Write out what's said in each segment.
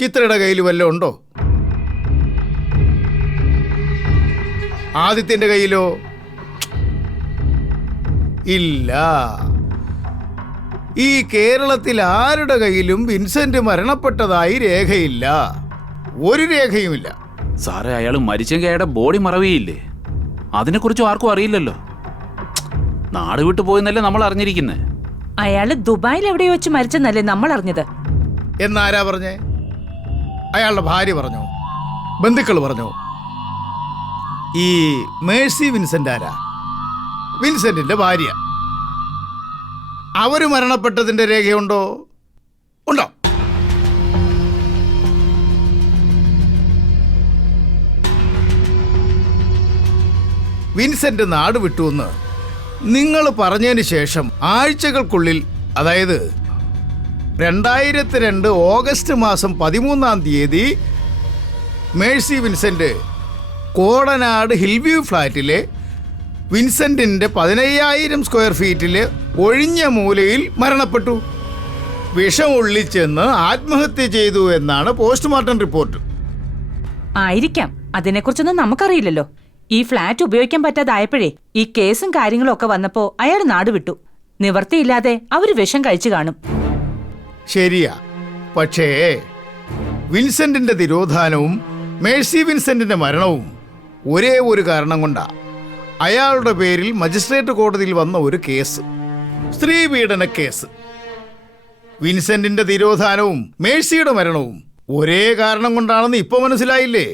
ചിത്രയുടെ കയ്യിൽ വല്ലതും ഉണ്ടോ? ആദിത്യന്റെ കയ്യിലോ? ഇല്ല. ഈ കേരളത്തിൽ ആരുടെ കയ്യിലും വിൻസെന്റ് മരണപ്പെട്ടതായി രേഖയില്ല. ഒരു രേഖയുമില്ല. സാറേ, അയാൾ മരിച്ചെങ്കിൽ അയാളുടെ ബോഡി മറവിയില്ലേ? അതിനെക്കുറിച്ച് ആർക്കും അറിയില്ലല്ലോ. നാട് വിട്ടു പോയെന്നല്ലേ നമ്മൾ അറിഞ്ഞിരിക്കുന്നത്. അയാള് ദുബായിൽ എവിടെയോ വെച്ച് മരിച്ചെന്നല്ലേ നമ്മൾ അറിഞ്ഞത്. എന്നാരാ പറഞ്ഞേ? അയാളുടെ ഭാര്യ പറഞ്ഞോ? ബന്ധുക്കൾ പറഞ്ഞോ? ഈ മേഴ്സി വിൻസെന്റ് ആരാ? വിൻസെന്റിന്റെ ഭാര്യ. അവര് മരണപ്പെട്ടതിന്റെ രേഖയുണ്ടോ? ഉണ്ടോ? വിൻസെന്റ് നാട് വിട്ടുവെന്ന് നിങ്ങൾ പറഞ്ഞതിന് ശേഷം ആഴ്ചകൾക്കുള്ളിൽ, അതായത് 2002 ഓഗസ്റ്റ് മാസം 13-ാം തീയതി മേഴ്സി വിൻസെന്റ് കോടനാട് ഹിൽവ്യൂ ഫ്ലാറ്റിലെ വിൻസെന്റിന്റെ 15,000 സ്ക്വയർ ഫീറ്റിലെ ഒഴിഞ്ഞ മൂലയിൽ മരണപ്പെട്ടു. വിഷം ഒള്ളിച്ചെന്ന് ആത്മഹത്യ ചെയ്തു എന്നാണ് പോസ്റ്റ്മോർട്ടം റിപ്പോർട്ട്. ആയിരിക്കാം. അതിനെക്കുറിച്ചൊന്നും നമുക്കറിയില്ലല്ലോ. ഈ ഫ്ലാറ്റ് ഉപയോഗിക്കാൻ പറ്റാതായപ്പോഴേ ഈ കേസും കാര്യങ്ങളും ഒക്കെ വന്നപ്പോ അയാൾ നാട് വിട്ടു. നിവർത്തിയില്ലാതെ അവര് വിഷം കഴിച്ചു കാണും. ശരിയാ. പക്ഷേ വിൻസെന്റിന്റെ തിരോധാനവും മേഴ്സി വിൻസെന്റിന്റെ മരണവും ഒരേ ഒരു കാരണം കൊണ്ടാ. അയാളുടെ പേരിൽ മജിസ്ട്രേറ്റ് കോടതിയിൽ വന്ന ഒരു കേസ്, സ്ത്രീ പീഡന കേസ്. വിൻസെന്റിന്റെ തിരോധാനവും മേഴ്സിയുടെ മരണവും ഒരേ കാരണം കൊണ്ടാണെന്ന് ഇപ്പൊ മനസ്സിലായില്ലേ?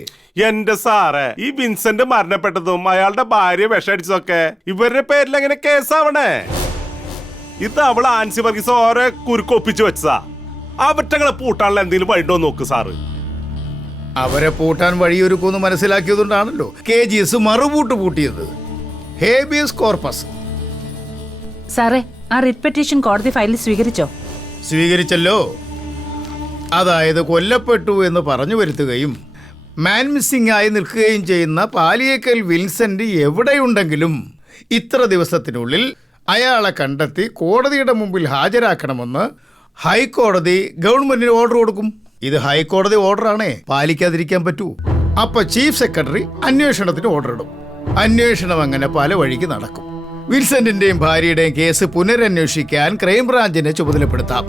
എന്റെ സാറേ, ഈ വിൻസെന്റ് മരണപ്പെട്ടതും അയാളുടെ ഭാര്യ വിഷടിച്ചതൊക്കെ ഇവരുടെ പേരിൽ എങ്ങനെ കേസാവണേ? ഇത് അവള് ആൻസി വർഗീസ് ഓരോ കുരുക്കൊപ്പിച്ചു വെച്ചതാ. അവറ്റങ്ങളെ പൂട്ടാനുള്ള എന്തെങ്കിലും വഴിണ്ടോ നോക്ക് സാറ്. അവരെ പൂട്ടാൻ വഴിയൊരുക്കുമെന്ന് മനസ്സിലാക്കിയതുകൊണ്ടാണല്ലോ KGS മറുപൂട്ട് പൂട്ടിയത്. Habeas corpus. സാറേ, ആ റിറ്റ് പെറ്റീഷൻ കോടതി ഫയലിൽ സ്വീകരിച്ചോ? സ്വീകരിച്ചല്ലോ. അതായത് കൊല്ലപ്പെട്ടു എന്ന് പറഞ്ഞു വരുത്തുകയും മാൻ മിസ്സിംഗ് ആയി നിൽക്കുകയും ചെയ്യുന്ന പാലിയേക്കൽ വിൻസെന്റ് എവിടെയുണ്ടെങ്കിലും ഇത്ര ദിവസത്തിനുള്ളിൽ അയാളെ കണ്ടെത്തി കോടതിയുടെ മുമ്പിൽ ഹാജരാക്കണമെന്ന് ഹൈക്കോടതി ഗവൺമെന്റിന് ഓർഡർ കൊടുക്കും. ഇത് ഹൈക്കോടതി ഓർഡറാണേ, പാലിക്കാതിരിക്കാൻ പറ്റൂ. അപ്പൊ ചീഫ് സെക്രട്ടറി അന്വേഷണത്തിന് ഓർഡർ ഇടും. അന്വേഷണം അങ്ങനെ പല വഴിക്ക് നടക്കും. വിൻസെന്റിന്റെയും ഭാര്യയുടെയും കേസ് പുനരന്വേഷിക്കാൻ ക്രൈംബ്രാഞ്ചിനെ ചുമതലപ്പെടുത്താം.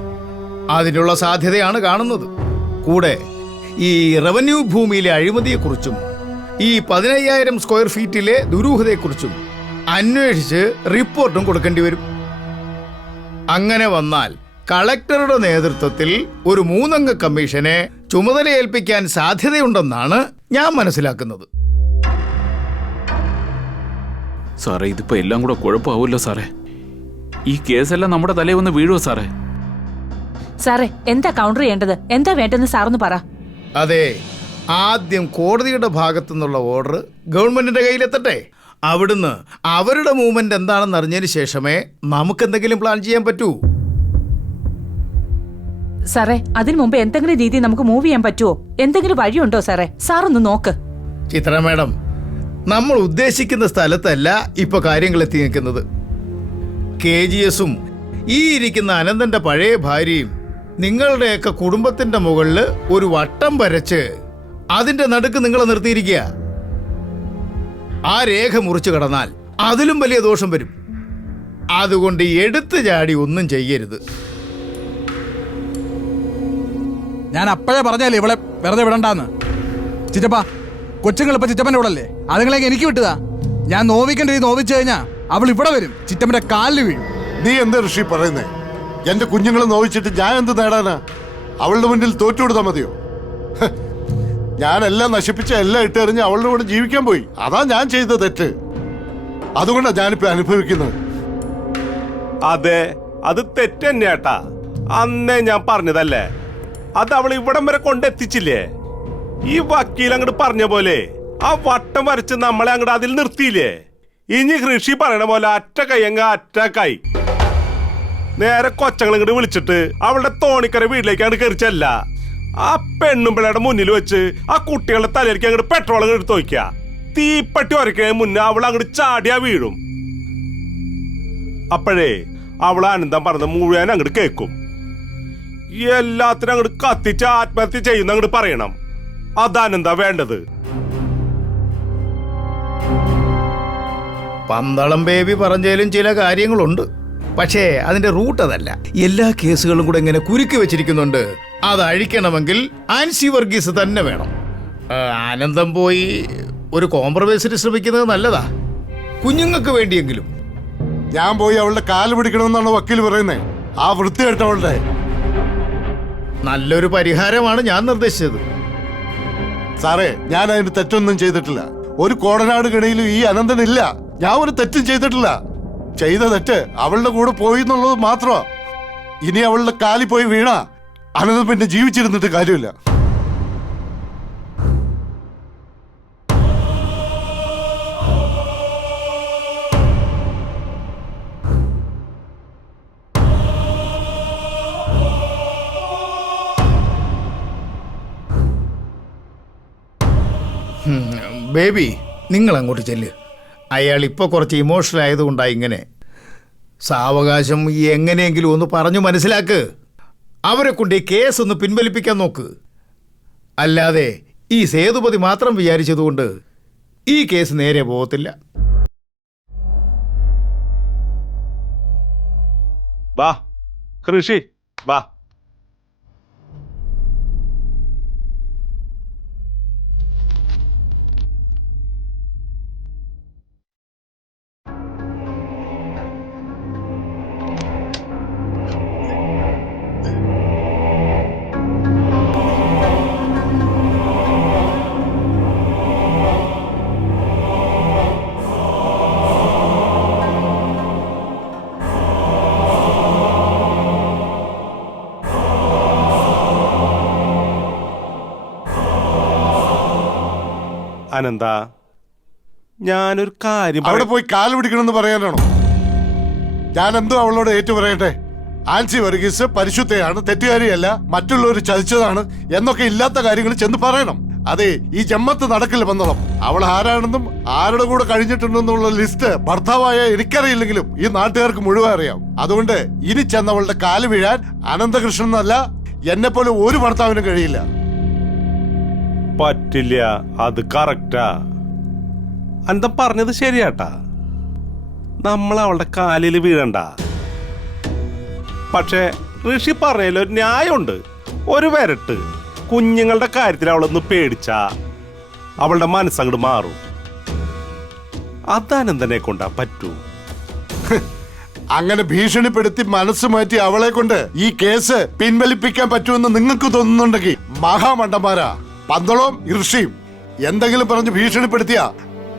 അതിനുള്ള സാധ്യതയാണ് കാണുന്നത്. കൂടെ ഈ റവന്യൂ ഭൂമിയിലെ അഴിമതിയെക്കുറിച്ചും ഈ 15,000 സ്ക്വയർ ഫീറ്റിലെ ദുരൂഹതയെക്കുറിച്ചും അന്വേഷിച്ച് റിപ്പോർട്ടും കൊടുക്കേണ്ടി വരും. അങ്ങനെ വന്നാൽ കളക്ടറുടെ നേതൃത്വത്തിൽ ഒരു 3-അംഗ കമ്മീഷനെ ചുമതലയേൽപ്പിക്കാൻ സാധ്യതയുണ്ടെന്നാണ് ഞാൻ മനസ്സിലാക്കുന്നത്. സാറേ, ഇതിപ്പോ എല്ലാം കൂടെ കുഴപ്പമാവുമല്ലോ സാറേ. ഈ കേസെല്ലാം നമ്മുടെ തലയിൽ വന്ന് വീഴുവോ സാറേ? സാറേ, എന്താ കൗണ്ടർ ചെയ്യേണ്ടത്? എന്താ വേണ്ടെന്ന് സാറൊന്ന് പറ. അതെ, ആദ്യം കോടതിയുടെ ഭാഗത്തു നിന്നുള്ള ഓർഡർ ഗവൺമെന്റിന്റെ കയ്യിലെത്തട്ടെ. അവിടുന്ന് അവരുടെ മൂവ്മെന്റ് എന്താണെന്ന് അറിഞ്ഞതിന് ശേഷമേ നമുക്കെന്തെങ്കിലും പ്ലാൻ ചെയ്യാൻ പറ്റൂ. സാറേ, അതിനു മുമ്പ് എന്തെങ്കിലും രീതി നമുക്ക് മൂവ് ചെയ്യാൻ പറ്റുമോ? എന്തെങ്കിലും വഴിയുണ്ടോ സാറേ? സാറൊന്ന് നോക്ക്. ചിത്ര മാഡം, നമ്മൾ ഉദ്ദേശിക്കുന്ന സ്ഥലത്തല്ല ഇപ്പൊ കാര്യങ്ങൾ എത്തി നിൽക്കുന്നത്. KGS-ഉം ഈ ഇരിക്കുന്ന അനന്തന്റെ പഴയ ഭാര്യയും നിങ്ങളുടെയൊക്കെ കുടുംബത്തിന്റെ മുകളിൽ ഒരു വട്ടം വരച്ച് അതിന്റെ നടുക്ക് നിങ്ങളെ നിർത്തിയിരിക്കുക. ആ രേഖ മുറിച്ചു കടന്നാൽ അതിലും വലിയ ദോഷം വരും. അതുകൊണ്ട് എടുത്തു ചാടി ഒന്നും ചെയ്യരുത്. ഞാൻ അപ്പോഴേ പറഞ്ഞാലേ ഇവളെ വെറുതെ വിടണ്ടാന്ന്. ചിറ്റപ്പ, കൊച്ചുങ്ങളിപ്പോ ചിറ്റപ്പന്റെ കൂടെ അല്ലേ? അതുങ്ങളെങ്കിൽ എനിക്ക് വിട്ടതാ. ഞാൻ നോവിക്കേണ്ട രീതി നോവിച്ചു കഴിഞ്ഞാ അവൾ ഇവിടെ വരും, ചിറ്റപ്പന്റെ കാലിൽ വീഴും. നീ എന്താ ഋഷി പറയുന്നേ? എന്റെ കുഞ്ഞുങ്ങളെ നോവിച്ചിട്ട് ഞാൻ എന്ത് നേടാനാ? അവളുടെ മുന്നിൽ തോറ്റുകൊടുത്താ മതിയോ? ഞാനെല്ലാം നശിപ്പിച്ച എല്ലാം ഇട്ടെറിഞ്ഞ് അവളുടെ കൂടെ ജീവിക്കാൻ പോയി. അതാ ഞാൻ ചെയ്ത തെറ്റ്. അതുകൊണ്ടാ ഞാനിപ്പോ അനുഭവിക്കുന്നത്. അതെ, അത് തെറ്റ് തന്നെയാട്ടാ. അന്നേ ഞാൻ പറഞ്ഞതല്ലേ, അത് അവൾ ഇവിടം വരെ കൊണ്ടെത്തിച്ചില്ലേ? ഈ വക്കീൽ അങ്ങോട്ട് പറഞ്ഞ പോലെ ആ വട്ടം വരച്ച് നമ്മളെ അങ്ങോട്ട് അതിൽ നിർത്തിയില്ലേ? ഇനി ഋഷി പറയണ പോലെ അറ്റ കൈയങ്ങ അറ്റ കൈ. നേരെ കൊച്ചങ്ങൾ ഇങ്ങോട്ട് വിളിച്ചിട്ട് അവളുടെ തോണിക്കര വീട്ടിലേക്ക് അങ്ങോട്ട് കയറിച്ചല്ല. ആ പെണ്ണും പിള്ളയുടെ മുന്നിൽ വെച്ച് ആ കുട്ടികളുടെ തലയിലേക്ക് അങ്ങോട്ട് പെട്രോൾ എടുത്ത് നോക്കിയ തീപ്പട്ടി ഉരയ്ക്കുന്നതിന് മുന്നേ അവൾ അങ്ങോട്ട് ചാടിയാ വീഴും. അപ്പോഴേ അവൾ ആനന്ദം പറഞ്ഞത് മുഴുവൻ അങ്ങോട്ട് കേൾക്കും. എല്ലാത്തിനും അങ്ങോട്ട് കത്തിച്ച് ആത്മഹത്യ ചെയ്യുന്ന അങ്ങോട്ട് പറയണം. അതാണെന്താ വേണ്ടത്? പന്തളം ബേബി പറഞ്ഞാലും ചില കാര്യങ്ങളുണ്ട്. പക്ഷേ അതിന്റെ റൂട്ട് അതല്ല. എല്ലാ കേസുകളും കൂടെ ഇങ്ങനെ കുരുക്കി വെച്ചിരിക്കുന്നുണ്ട്. അത് അഴിക്കണമെങ്കിൽ ആൻസി വർഗീസ് തന്നെ വേണം. ആനന്ദം പോയി ഒരു കോംപ്രമൈസിന് ശ്രമിക്കുന്നത് നല്ലതാ, കുഞ്ഞുങ്ങൾക്ക് വേണ്ടിയെങ്കിലും. ഞാൻ പോയി അവളുടെ കാല് പിടിക്കണമെന്നാണ് വക്കീൽ പറയുന്നത്. ആ വൃത്തികെട്ടവളുടെ നല്ലൊരു പരിഹാരമാണ് ഞാൻ നിർദ്ദേശിച്ചത്. സാറേ, ഞാൻ അതിന് തെറ്റൊന്നും ചെയ്തിട്ടില്ല. ഒരു കോടനാട് ഗണിയിലും ഈ അനന്തനില്ല. ഞാൻ ഒരു തെറ്റും ചെയ്തിട്ടില്ല. ചെയ്ത തെറ്റ് അവളുടെ കൂടെ പോയി എന്നുള്ളത് മാത്രമാ. ഇനി അവളുടെ കാലിൽ പോയി വീണ അനന്തൻ പിന്നെ ജീവിച്ചിരുന്നിട്ട് കാര്യമില്ല. ബേബി, നിങ്ങൾ അങ്ങോട്ട് ചെല്ല്. അയാൾ ഇപ്പോൾ കുറച്ച് ഇമോഷണൽ ആയതുകൊണ്ടാണ് ഇങ്ങനെ. സാവകാശം എങ്ങനെയെങ്കിലും ഒന്ന് പറഞ്ഞു മനസ്സിലാക്ക്. അവരെ കൊണ്ട് ഈ കേസ് ഒന്ന് പിൻവലിപ്പിക്കാൻ നോക്ക്. അല്ലാതെ ഈ സേതുപതി മാത്രം വിചാരിച്ചതുകൊണ്ട് ഈ കേസ് നേരെ പോകത്തില്ല. വാ കൃഷി, വാ. അനന്ത, ഞാനൊരു കാര്യം അവിടെ പോയി കാല് പിടിക്കണമെന്ന് പറയാനാണോ? ഞാൻ എന്തോ അവളോട് ഏറ്റു പറയട്ടെ? ആൻസി വർഗീസ് പരിശുദ്ധയാണ്, തെറ്റുകാരിയല്ല, മറ്റുള്ളവർ ചതിച്ചതാണ് എന്നൊക്കെ ഇല്ലാത്ത കാര്യങ്ങൾ ചെന്ന് പറയണം. അതെ, ഈ ജമ്മത്ത് നടക്കില്ല പന്തളം. അവൾ ആരാണെന്നും ആരുടെ കൂടെ കഴിഞ്ഞിട്ടുണ്ടെന്നുള്ള ലിസ്റ്റ് ഭർത്താവായ എനിക്കറിയില്ലെങ്കിലും ഈ നാട്ടുകാർക്ക് മുഴുവൻ അറിയാം. അതുകൊണ്ട് ഇനി ചെന്നവളുടെ കാല് വീഴാൻ അനന്തകൃഷ്ണൻ എന്നല്ല, എന്നെ പോലെ ഒരു ഭർത്താവിനും കഴിയില്ല. പറ്റില്ല. അത് കറക്റ്റാ. അനന്തം പറഞ്ഞത് ശരിയാട്ടാ. നമ്മൾ അവളുടെ കാലിൽ വീഴണ്ട. പക്ഷേ ഋഷി പറഞ്ഞതിൽ ഒരു ന്യായമുണ്ട്. ഒരു വരട്ട് കുഞ്ഞുങ്ങളുടെ കാര്യത്തിൽ അവളൊന്ന് പേടിച്ചാ അവളുടെ മനസ്സങ്ങോട്ട് മാറും. അതാനന്ദനെ കൊണ്ടാ പറ്റൂ. അങ്ങനെ ഭീഷണിപ്പെടുത്തി മനസ്സ് മാറ്റി അവളെ കൊണ്ട് ഈ കേസ് പിൻവലിപ്പിക്കാൻ പറ്റുമെന്ന് നിങ്ങൾക്ക് തോന്നുന്നുണ്ടെങ്കിൽ മഹാമണ്ഡന്മാരാ പന്തളവും ഋഷിയും. എന്തെങ്കിലും പറഞ്ഞ് ഭീഷണിപ്പെടുത്തിയ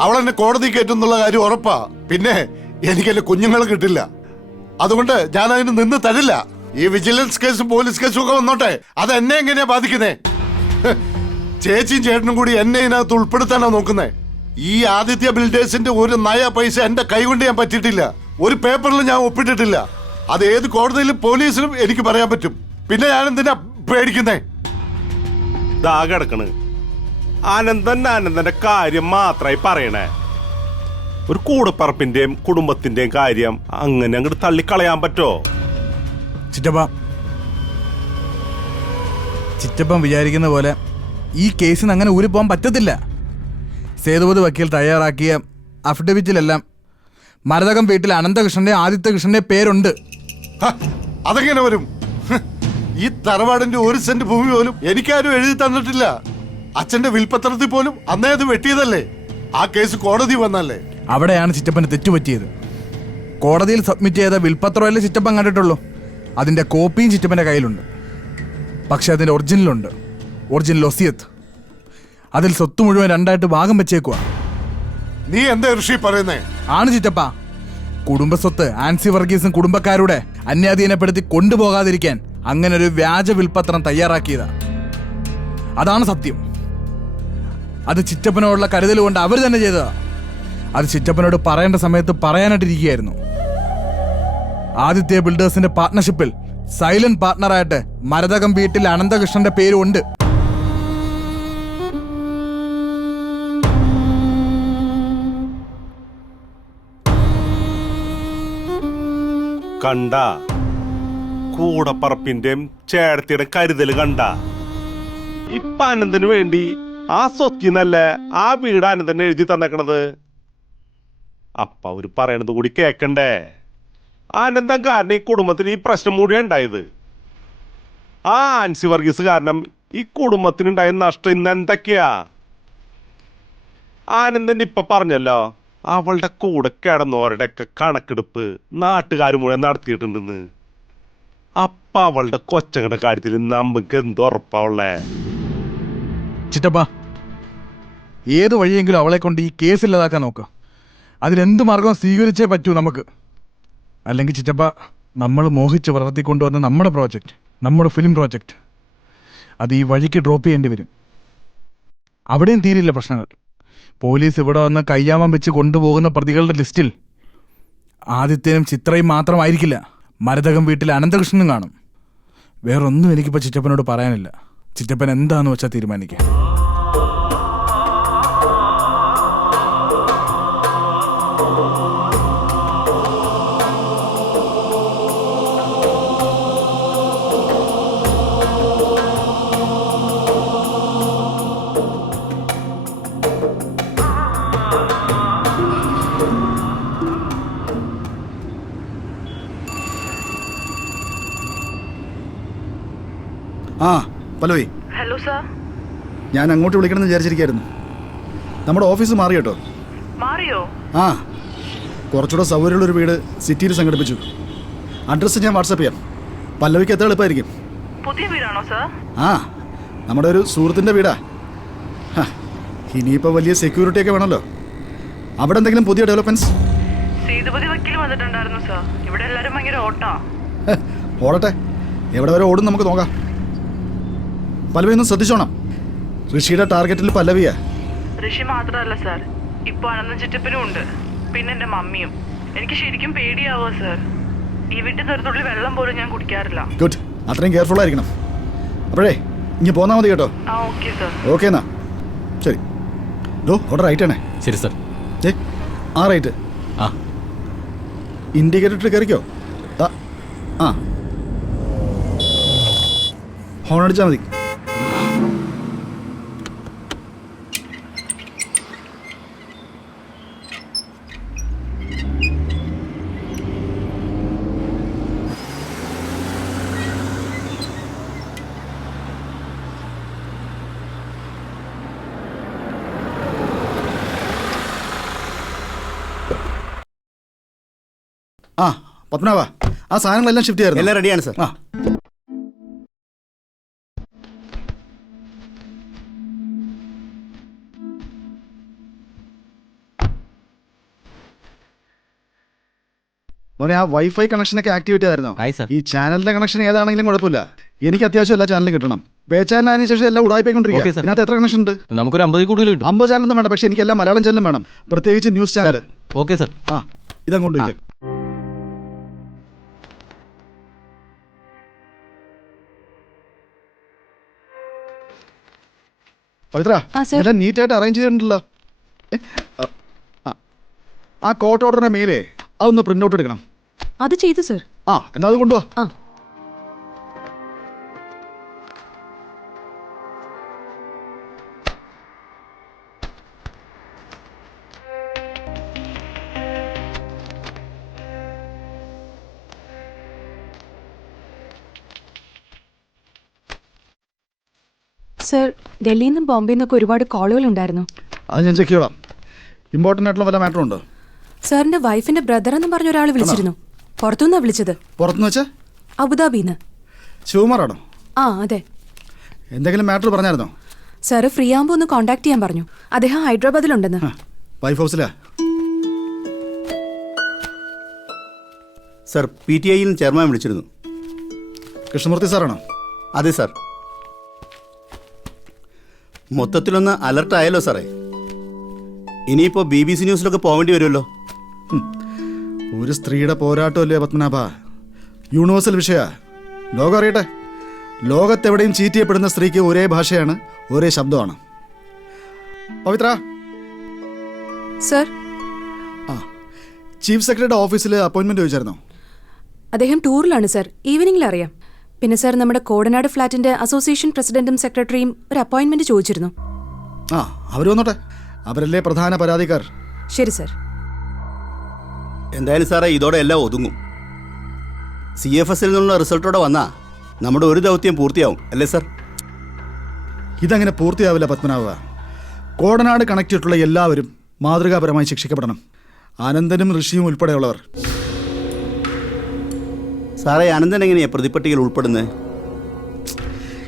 അവളെന്നെ കോടതി കയറ്റുന്നുള്ള കാര്യം ഉറപ്പാ. പിന്നെ എനിക്കെന്റെ കുഞ്ഞുങ്ങളെ കിട്ടില്ല. അതുകൊണ്ട് ഞാൻ അതിന് നിന്ന് തരില്ല. ഈ വിജിലൻസ് കേസും പോലീസ് കേസും ഒക്കെ വന്നോട്ടെ, അത് എന്നെ എങ്ങനെയാ ബാധിക്കുന്നേ? ചേച്ചിയും ചേട്ടനും കൂടി എന്നെ ഇതിനകത്ത് ഉൾപ്പെടുത്താനാ നോക്കുന്നേ. ഈ ആദിത്യ ബിൽഡേഴ്സിന്റെ ഒരു നയ പൈസ എന്റെ കൈകൊണ്ട് ഞാൻ പറ്റിയിട്ടില്ല. ഒരു പേപ്പറിൽ ഞാൻ ഒപ്പിട്ടിട്ടില്ല. അത് ഏത് കോടതിയിലും പോലീസിലും എനിക്ക് പറയാൻ പറ്റും. പിന്നെ ഞാൻ എന്തിനാ പേടിക്കുന്നേ? ദാ കിടക്കണ്. ആനന്ദന്റെ കാര്യം മാത്രമായി പറയണേ. ഒരു കൂടപ്പറപ്പിന്റെയും കുടുംബത്തിന്റെയും കാര്യം അങ്ങനെ അങ്ങോട്ട് തള്ളിക്കളയാൻ പറ്റോ? ചിറ്റപ്പൻ വിചാരിക്കുന്ന പോലെ ഈ കേസിന് അങ്ങനെ ഊരി പോകാൻ പറ്റത്തില്ല. സേതുപതി വക്കീൽ തയ്യാറാക്കിയ അഫിഡവിറ്റിലെല്ലാം മരതകം വീട്ടിൽ അനന്തകൃഷ്ണന്റെ ആദിത്യകൃഷ്ണന്റെ പേരുണ്ട്. അതെങ്ങനെ വരും? ഈ തറവാടിന്റെ ഒരു സെന്റ് ഭൂമി പോലും എനിക്കാരും എഴുതി തന്നിട്ടില്ല. അച്ഛന്റെ വിൽപത്രത്തിൽ പോലും അന്നേ അത് വെട്ടിയതല്ലേ. ആ കേസ് കോടതി വന്നല്ലേ. അവിടെയാണ് ചിറ്റപ്പന് തെറ്റുപറ്റിയത്. കോടതിയിൽ സബ്മിറ്റ് ചെയ്ത വിൽപത്രമല്ലേ ചിറ്റപ്പൻ കണ്ടിട്ടുള്ളൂ. അതിന്റെ കോപ്പിയും ചിറ്റപ്പന്റെ കയ്യിലുണ്ട്. പക്ഷെ അതിന്റെ ഒറിജിനലുണ്ട്, ഒറിജിനൽ ഒസിയത്ത്. അതിൽ സ്വത്ത് മുഴുവൻ രണ്ടായിട്ട് ഭാഗം വെച്ചേക്കുവാ. നീ എന്താ ഋഷി പറയുന്നേ? ആണ് ചിറ്റപ്പ. കുടുംബസ്വത്ത് ആൻസി വർഗീസും കുടുംബക്കാരുടെ അന്യാധീനപ്പെടുത്തി കൊണ്ടുപോകാതിരിക്കാൻ അങ്ങനെ ഒരു വ്യാജ വിൽപത്രം തയ്യാറാക്കിയതാ. അതാണ് സത്യം. അത് ചിറ്റപ്പനോടുള്ള കരുതൽ കൊണ്ട് അവർ തന്നെ ചെയ്തതാ. അത് ചിറ്റപ്പനോട് പറയേണ്ട സമയത്ത് പറയാനായിട്ടിരിക്കുകയായിരുന്നു. ആദിത്യ ബിൽഡേഴ്സിന്റെ പാർട്ട്ണർഷിപ്പിൽ സൈലന്റ് പാർട്ട്ണറായിട്ട് മരതകം വീട്ടിൽ അനന്തകൃഷ്ണന്റെ പേരും ഉണ്ട്. കണ്ട കൂടപ്പറപ്പിന്റെയും ചേട്ടത്തിയുടെ കരുതൽ കണ്ട ഇപ്പൊ അനന്തന് വേണ്ടി ആ സ്വത്തിന്നല്ല ആ വീട് അനന്തന് എഴുതി തന്നേക്കണത്. അപ്പ അവര് പറയണത് കൂടി കേക്കണ്ടേ? അനന്തം കാരണം ഈ കുടുംബത്തിന് ഈ പ്രശ്നം കൂടിയാണ് ഉണ്ടായത്. ആ ആൻസി വർഗീസ് കാരണം ഈ കുടുംബത്തിനുണ്ടായ നഷ്ടം ഇന്ന് എന്തൊക്കെയാ? ആനന്ദൻ ഇപ്പൊ പറഞ്ഞല്ലോ, അവളുടെ കൂടെ കിടന്നവരുടെയൊക്കെ കണക്കെടുപ്പ് നാട്ടുകാർ മുഴുവൻ നടത്തിയിട്ടുണ്ടെന്ന്. അപ്പ അവളുടെ കൊച്ചങ്ങളുടെ കാര്യത്തിൽ നമുക്ക് എന്ത് ഉറപ്പാവുള്ളേ? ചിറ്റപ്പ, ഏത് വഴിയെങ്കിലും അവളെ കൊണ്ട് ഈ കേസ് ഇല്ലാതാക്കാൻ നോക്കുക. അതിലെന്ത് മാർഗം സ്വീകരിച്ചേ പറ്റൂ നമുക്ക്. അല്ലെങ്കിൽ ചിറ്റപ്പ, നമ്മൾ മോഹിച്ച് വളർത്തിക്കൊണ്ടുവന്ന നമ്മുടെ പ്രോജക്റ്റ്, നമ്മുടെ ഫിലിം പ്രോജക്റ്റ്, അത് ഈ വഴിക്ക് ഡ്രോപ്പ് ചെയ്യേണ്ടി വരും. അവിടെയും തീരില്ല പ്രശ്നങ്ങൾ. പോലീസ് ഇവിടെ വന്ന് കയ്യാമം വെച്ച് കൊണ്ടുപോകുന്ന പ്രതികളുടെ ലിസ്റ്റിൽ ആദിത്യനും ചിത്രയും മാത്രമായിരിക്കില്ല, മരതകം വീട്ടിൽ അനന്തകൃഷ്ണനും കാണും. വേറൊന്നും എനിക്കിപ്പോൾ ചിറ്റപ്പനോട് പറയാനില്ല. ചിറ്റപ്പൻ എന്താന്ന് വെച്ചാൽ തീരുമാനിക്കുക. ആ പല്ലവി, ഹലോ സാർ. ഞാൻ അങ്ങോട്ട് വിളിക്കണമെന്ന് വിചാരിച്ചിരിക്കായിരുന്നു. നമ്മുടെ ഓഫീസ് മാറി കേട്ടോ. മാറിയോ? ആ, കുറച്ചുകൂടെ സൗകര്യമുള്ളൊരു വീട് സിറ്റിയിൽ സംഘടിപ്പിച്ചു. അഡ്രസ്സ് ഞാൻ വാട്സപ്പ് ചെയ്യാം. പല്ലവിക്ക് എത്ര എളുപ്പമായിരിക്കും. പുതിയ വീടാണോ സാർ? ആ, നമ്മുടെ ഒരു സുഹൃത്തിൻ്റെ വീടാ. ഇനിയിപ്പോൾ വലിയ സെക്യൂരിറ്റി ഒക്കെ വേണമല്ലോ. അവിടെ എന്തെങ്കിലും പുതിയ ഡെവലപ്മെൻറ്റ്സ്? സേതുപതി വക്കീൽ വന്നിട്ടുണ്ടായിരുന്നു സാർ. ഇവിടെ എല്ലാവരും ഭയങ്കര ഓട്ടാ. ഓടട്ടെ, എവിടെ വരെ ഓടും നമുക്ക് നോക്കാം. പല്ലവി ഒന്ന് ശ്രദ്ധിച്ചോണം. ഋഷിയുടെ ടാർഗറ്റിൽ പല്ലവിയാ. ഋഷി മാത്രമല്ല സാർ, ഇപ്പൊ അനന്തൻ ചിറ്റപ്പനും ഉണ്ട്. പിന്നെ എന്റെ മമ്മിയും. എനിക്ക് ശരിക്കും പേടിയാവോ സാർ? ഈ വീട്ടിൽ ഒരു തുള്ളി വെള്ളം പോലും ഞാൻ കുടിക്കാറില്ല. ഗുഡ്, അത്രയും കെയർഫുൾ ആയിരിക്കണം. അപ്പോഴേ ഇനി പോന്നാൽ മതി കേട്ടോ. ആ ഓക്കെ സാർ. ഓക്കെ എന്നാ ശരി. അവിടെ റൈറ്റ് ആണേ. ശരി സാർ. ആ റൈറ്റ്. ആ, ഇൻഡിക്കേറ്റർ കയറിക്കോ. ആ, ഹോൺ അടിച്ചാൽ മതി. ആ പത്മനാഭ, ആ സാധനങ്ങളെല്ലാം ഷിഫ്റ്റ് ചെയ്യാറ്. എല്ലാം റെഡിയാണ് സാർ. ആ, മോനെ, ആ വൈഫൈ കണക്ഷനൊക്കെ ആക്ടിവേറ്റ് ചെയ്തായിരുന്നോ? ആയി സാർ. ഈ ചാനലിന്റെ കണക്ഷൻ ഏതാണെങ്കിലും കുഴപ്പമില്ല. എനിക്ക് അത്യാവശ്യം എല്ലാ ചാനലും കിട്ടണം. പേ ചാനൽ അതിന് ശേഷം എല്ലാം ഓക്കേ ഉടായിപ്പോയിക്കൊണ്ടിരിക്കുക. സാർ. ഇതിനകത്ത് എത്ര കണക്ഷൻ ഉണ്ട്? നമുക്കൊരു 50 കൂടുതൽ കിട്ടും. 50 ചാനലൊന്നും വേണ്ട, പക്ഷെ എനിക്ക് എല്ലാ മലയാളം ചാനലും വേണം, പ്രത്യേകിച്ച് ന്യൂസ് ചാനൽ. Okay sir. ആ, ഇതങ്ങോട്ട് വയ്ക്കാം. പവിത്ര, എല്ലാം നീറ്റായിട്ട് അറേഞ്ച് ചെയ്തിട്ടുണ്ടല്ലോ. ആ കോർട്ട് ഓർഡറിന്റെ മേലെ അതൊന്ന് പ്രിന്റ് ഔട്ട് എടുക്കണം. അത് ചെയ്തു സർ. ആ, എന്നാ അത് കൊണ്ടുപോവാ. സർ, ഡൽഹിയിൽ നിന്നും ബോംബെയിൽ നിന്നൊക്കെ ഒരുപാട് കോളുകൾ ഉണ്ടായിരുന്നു. അത് ഞാൻ ചെക്ക് ചെയ്യണം. ഇമ്പോർട്ടൻ്റ് ആയിട്ടുള്ള വല്ല മാറ്റർ ഉണ്ടോ? സാറിന്റെ വൈഫിന്റെ ബ്രദർ എന്ന് പറഞ്ഞ ഒരാൾ വിളിച്ചിരുന്നു. പുറത്തുനിന്നാ വിളിച്ചത്. പുറത്തുനിന്ന് വെച്ചാ? അബുദാബിന്ന്. ശിവകുമാറാണോ? ആ അതെ. എന്തെങ്കിലും മാറ്റർ പറഞ്ഞായിരുന്നോ? സാറ് ഫ്രീ ആകുമ്പോൾ ഒന്ന് കോൺടാക്ട് ചെയ്യാൻ പറഞ്ഞു. അദ്ദേഹം ഹൈദരാബാദിലുണ്ടെന്ന്. വൈഫ് ഹൗസിലാ? സാർ, PTIയിൽ ചെയർമാൻ വിളിച്ചിരുന്നു. കൃഷ്ണമൂർത്തി സാറാണോ? അതെ സാർ. മൊത്തത്തിലൊന്ന് അലർട്ടായല്ലോ സാറേ. ഇനിയിപ്പോൾ BBC ന്യൂസിലൊക്കെ പോവേണ്ടി വരുമല്ലോ. ഒരു സ്ത്രീയുടെ പോരാട്ടമല്ലേ പത്മനാഭ, യൂണിവേഴ്സൽ വിഷയ. ലോകം അറിയട്ടെ. ലോകത്തെവിടെയും ചീറ്റ് ചെയ്യപ്പെടുന്ന സ്ത്രീക്ക് ഒരേ ഭാഷയാണ്, ഒരേ ശബ്ദമാണ്. പവിത്ര. സർ. ആ, ചീഫ് സെക്രട്ടറിയുടെ ഓഫീസിൽ അപ്പോയിന്റ്മെന്റ് ചോദിച്ചായിരുന്നോ? അദ്ദേഹം ടൂറിലാണ് സർ. ഈവനിംഗിൽ അറിയാം. പിന്നെ സർ, നമ്മുടെ കോടനാട് ഫ്ലാറ്റിന്റെ അസോസിയേഷൻ പ്രസിഡന്റും സെക്രട്ടറിയും ഒരു അപ്പോയിന്റ്മെന്റ് ചോദിച്ചിരുന്നു. ആ, അവർ വന്നോട്ടെ. അവരല്ലേ പ്രധാന പരാതിക്കാർ. ശരി സർ. എന്തായാലും സാറേ ഇതോടെ എല്ലാം ഒതുങ്ങും. CFSൽ നിന്നുള്ള റിസൾട്ടോടെ വന്നാ നമ്മുടെ ഒരു ദൗത്യം പൂർത്തിയാവും അല്ലേ സാർ? ഇതങ്ങനെ പൂർത്തിയാവില്ല പത്മനാഭ. കോടനാട് കണക്ട് ചെയ്തിട്ടുള്ള എല്ലാവരും മാതൃകാപരമായി ശിക്ഷിക്കപ്പെടണം. അനന്തനും ഋഷിയും ഉൾപ്പെടെയുള്ളവർ. സാറേ അനന്തൻ എങ്ങനെയാ പ്രതിപട്ടികയിൽ ഉൾപ്പെടുന്നത്?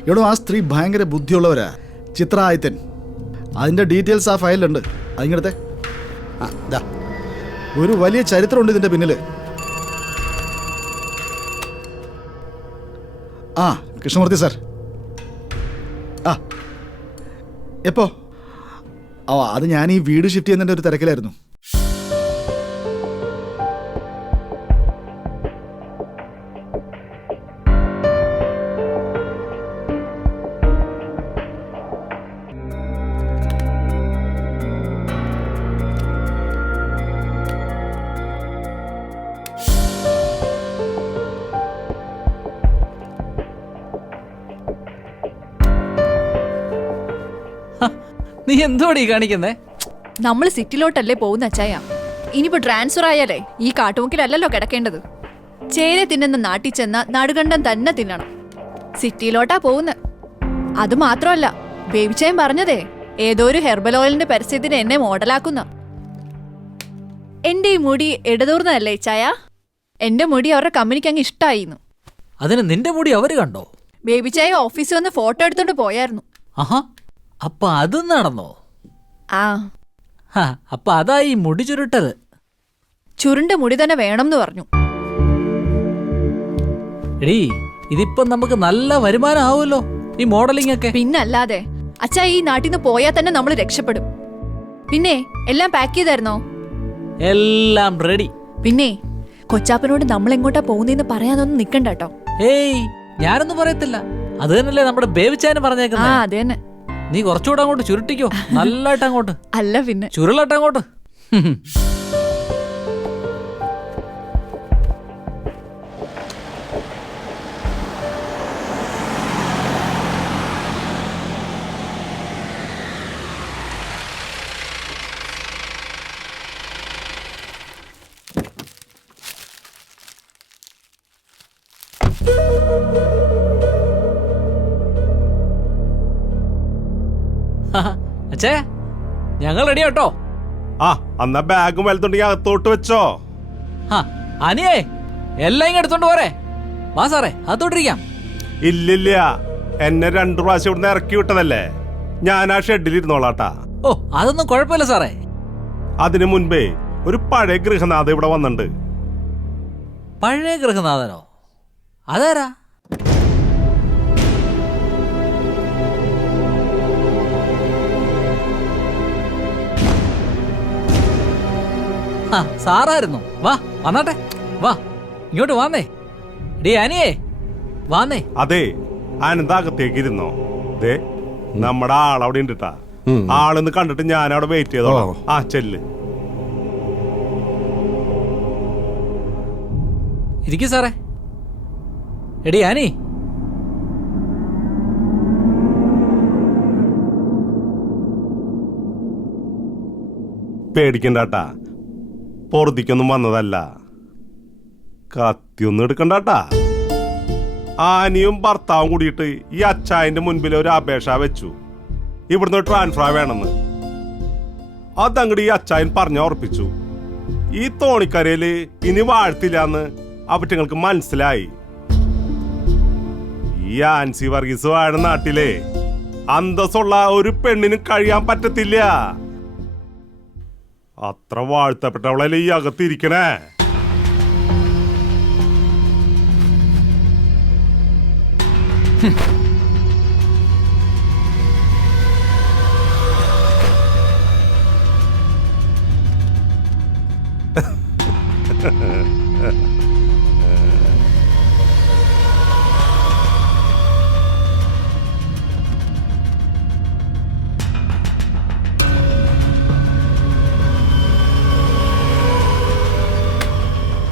എടോ, ആ സ്ത്രീ ഭയങ്കര ബുദ്ധിയുള്ളവരാ. ചിത്ര ആയത്തൻ. അതിൻ്റെ ഡീറ്റെയിൽസ് ആ ഫയലിലുണ്ട്. അതിങ്ങടുത്തെ ഒരു വലിയ ചരിത്രമുണ്ട് ഇതിൻ്റെ പിന്നിൽ. ആ, കൃഷ്ണമൂർത്തി സാർ. ആ, എപ്പോ? ഓ, അത് ഞാൻ ഈ വീട് ഷിഫ്റ്റ് ചെയ്യുന്നതിൻ്റെ ഒരു തിരക്കിലായിരുന്നു. നീ എന്തോടി കാണിക്കുന്നേ? നമ്മൾ സിറ്റിലോട്ടല്ലേ പോകുന്ന അച്ചായ. ഇനിയിപ്പോ ട്രാൻസ്ഫർ ആയാലേ ഈ കാട്ടുമുക്കിലല്ലല്ലോ കിടക്കേണ്ടത്. ചേരെ തിന്നുന്ന നാട്ടിൽ ചെന്ന നടുകണ്ടം തന്നെ തിന്നണം. സിറ്റിയിലോട്ടാ പോകുന്നത്. അത് മാത്രമല്ല, ബേബിച്ചായം പറഞ്ഞതേ ഏതോ ഒരു ഹെർബൽ ഓയിലിന്റെ പരസ്യത്തിന് എന്നെ മോഡലാക്കുന്ന. എന്റെ ഈ മുടി ഇടതൂർന്നതല്ലേ ചായ? എന്റെ മുടി അവരുടെ കമ്പനിക്ക് അങ്ങ് ഇഷ്ടായിരുന്നു. അതിന് നിന്റെ മുടി അവര് കണ്ടോ? ബേബിച്ചായ ഓഫീസിൽ വന്ന് ഫോട്ടോ എടുത്തോണ്ട് പോയായിരുന്നു. ആഹാ, അപ്പൊ അതും നടന്നോ? ആ, അപ്പൊ അതാ ഈ മുടി ചുരുട്ടത്. ചുരുണ്ട മുടി തന്നെ വേണമെന്ന് പറഞ്ഞു. എടീ, ഇതിപ്പം നമുക്ക് നല്ല വരുമാനം ആവുമല്ലോ ഈ മോഡലിംഗ് ഒക്കെ. പിന്നല്ലാതെ അച്ഛാ, ഈ നാട്ടിൽ നിന്ന് പോയാൽ തന്നെ നമ്മൾ രക്ഷപ്പെടും. പിന്നെ എല്ലാം പാക്ക് ചെയ്തായിരുന്നോ? എല്ലാം റെഡി. പിന്നെ കൊച്ചാപ്പനോട് നമ്മൾ എങ്ങോട്ടാ പോകുന്നതെന്ന് പറയാനൊന്നും നിക്കണ്ട കേട്ടോ. ഏയ്, ഞാനൊന്നും പറയത്തില്ല. അത് തന്നെയല്ലേ നമ്മുടെ ബേബിച്ചായന് പറഞ്ഞേക്കുന്നത്. അത് തന്നെ. നീ കുറച്ചുകൂടെ അങ്ങോട്ട് ചുരുട്ടിക്കോ. നല്ലായിട്ട് അങ്ങോട്ട്. അല്ല പിന്നെ ചുരുളട്ട് അങ്ങോട്ട്. അച്ഛേ, ഞങ്ങൾ റെഡി കേട്ടോ. ആ, എന്നാ ബാഗും വലുതുണ്ടെങ്കിൽ അകത്തോട്ട് വെച്ചോ. അനിയേ, എല്ലാം ഇങ്ങ് എടുത്തോണ്ട് പോരെ. വാ സാറേ, അകത്തോട്ടിരിക്കാം. ഇല്ലില്ല, എന്നെ 2 പ്രാവശ്യം ഇവിടുന്ന് ഇറക്കി വിട്ടതല്ലേ. ഞാൻ ആ ഷെഡിൽ ഇരുന്നോളാട്ടാ. ഓ, അതൊന്നും കുഴപ്പമില്ല സാറേ. അതിനു മുൻപേ ഒരു പഴയ ഗൃഹനാഥ ഇവിടെ വന്നിട്ടുണ്ട്. പഴയ ഗൃഹനാഥനോ? അതാരാ? സാറായിരുന്നു. വാ, വന്നാട്ടെ. വാ, ഇങ്ങോട്ട് വാന്നേ. ഡേ അനിയേ, വാന്നേ. അതെ, അനന്താകത്തേക്ക് ഇരുന്നോ. ദേ, നമ്മുടെ ആളവിടെ ഉണ്ട്. ആളെന്ന് കണ്ടിട്ട് ഞാൻ അവിടെ വെയിറ്റ് ചെയ്തോളാം. ആ, ചെല്ല്. ഇരിക്കൂ സാറേ. എടി ആനി, പേടിക്കണ്ടാട്ടാ, പൊറുതിക്കൊന്നും വന്നതല്ല. കത്തിയൊന്നും എടുക്കണ്ടാട്ടാ. ആനിയും ഭർത്താവും കൂടിയിട്ട് ഈ അച്ചായന്റെ മുൻപിൽ ഒരു അപേക്ഷ വെച്ചു, ഇവിടുന്ന് ട്രാൻസ്ഫർ വേണമെന്ന്. അതങ്ങട് ഈ അച്ചായൻ പറഞ്ഞുറപ്പിച്ചു. ഈ തോണിക്കരയില് ഇനി വാഴ്ത്തില്ലാന്ന് അവറ്റങ്ങൾക്ക് മനസ്സിലായി. ഈ ആൻസി വർഗീസ് വാഴ നാട്ടിലെ അന്തസ്സുള്ള ഒരു പെണ്ണിന് കഴിയാൻ പറ്റത്തില്ല. അത്ര വാഴ്ത്തപ്പെട്ടവളല്ലേ ഈ അകത്തിരിക്കണേ.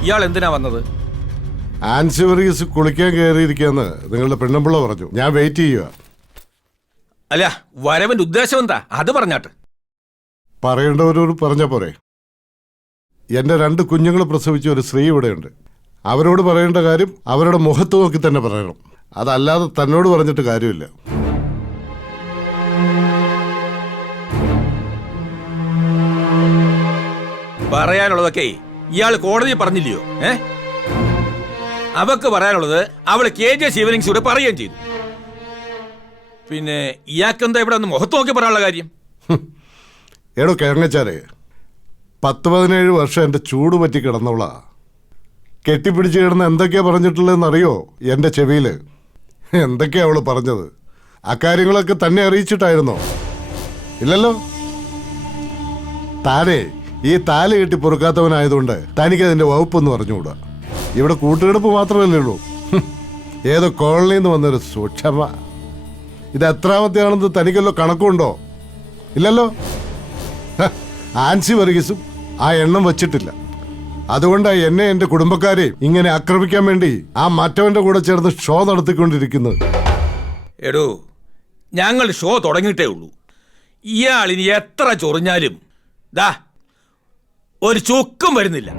ഇയാൾ എന്തിനാ വന്നത്? ആൻസി വർഗീസ് കുളിക്കാൻ കയറിയിരിക്കാന്ന് നിങ്ങളുടെ പെണ്ണുമ്പിള്ള പറഞ്ഞു. ഞാൻ വെയിറ്റ് ചെയ്യുക. അല്ല, വരവന്റെ ഉദ്ദേശം എന്താ അത് പറഞ്ഞാട്ട്. പറയേണ്ടവരോട് പറഞ്ഞ പോരെ. എന്റെ 2 കുഞ്ഞുങ്ങൾ പ്രസവിച്ച ഒരു സ്ത്രീ ഇവിടെയുണ്ട്. അവരോട് പറയേണ്ട കാര്യം അവരുടെ മുഖത്ത് നോക്കി തന്നെ പറയണം. അതല്ലാതെ തന്നോട് പറഞ്ഞിട്ട് കാര്യമില്ല. പറയാനുള്ളതൊക്കെ ഇയാൾ കോടതി പറഞ്ഞില്ലയോ? അവക്ക് പറയാനുള്ളത് അവള് KJ ശിവലിംഗ്സിയോട് പറയുകയും ചെയ്തു. പിന്നെ ഇയാൾക്കെന്താ ഇവിടെ ഒന്ന് മുഖത്ത് നോക്കി പറയാനുള്ള കാര്യം? എടോ കിഴങ്ങച്ചാരെ, 10-17 വർഷം എൻ്റെ ചൂട് പറ്റി കിടന്നോളാ. കെട്ടിപ്പിടിച്ച് കിടന്ന് എന്തൊക്കെയാ പറഞ്ഞിട്ടുള്ളതെന്ന് അറിയോ? എൻ്റെ ചെവിയിൽ എന്തൊക്കെയാ അവള് പറഞ്ഞത്? അക്കാര്യങ്ങളൊക്കെ തന്നെ അറിയിച്ചിട്ടായിരുന്നോ? ഇല്ലല്ലോ. താനേ ഈ താലി കെട്ടി പൊറുക്കാത്തവനായതുകൊണ്ട് തനിക്കതിൻ്റെ വകുപ്പൊന്നും അറിഞ്ഞുകൂടാ. ഇവിടെ കൂട്ടുകിടപ്പ് മാത്രമല്ലേ ഉള്ളൂ. ഏതോ കോളനിയിൽ നിന്ന് വന്നൊരു സൂക്ഷമ. ഇത് എത്രാമത്തെയാണെന്ന് തനിക്കല്ലോ കണക്കുണ്ടോ? ഇല്ലല്ലോ. ആൻസി വർഗീസും ആ എണ്ണം വച്ചിട്ടില്ല. അതുകൊണ്ടാണ് എന്നെ എൻ്റെ കുടുംബക്കാരെ ഇങ്ങനെ ആക്രമിക്കാൻ വേണ്ടി ആ മറ്റവന്റെ കൂടെ ചേർന്ന് ഷോ നടത്തിക്കൊണ്ടിരിക്കുന്നത്. എടോ, ഞങ്ങൾ ഷോ തുടങ്ങിയിട്ടേ ഉള്ളൂ. ഇയാൾ ഇനി എത്ര ചൊറിഞ്ഞാലും ദാ ഒരു ചുക്കും വരുന്നില്ല.